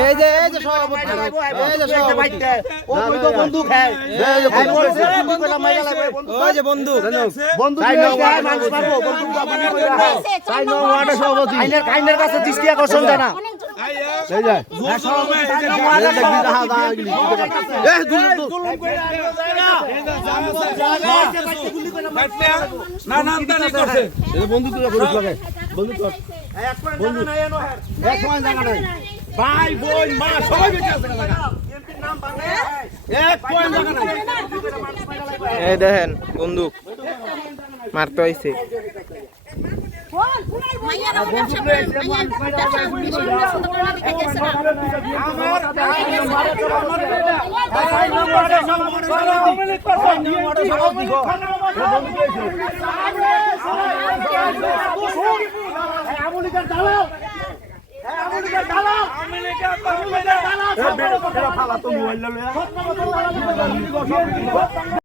এই যে সভাপতি এই যে সভাপতি ও কই তো বন্দুক খায় ওই যে বন্ধু বন্দুক খায় মানুষ মারবো বন্দুক বাবুনি কইরা তাই নো ওয়ার্ড সভাপতি কাইনের কাছে দৃষ্টি আকর্ষণ জানা এই যায় সভাপতি দেখবি দেখা দাগলি এ দুলুম কইরা না না তানি করছে এই বন্দুক করে বন্দুক লাগে বন্দুক কর এক পয়েন্ট জায়গা নাই এনো এক পয়েন্ট জায়গা নাই ভাই বোন মা সবাই বেঁচে আছে জায়গা এমপির নাম বাংলা এক পয়েন্ট জায়গা নাই এই দেখেন বন্দুক মারতে হইছে ফালা তো মোবাইল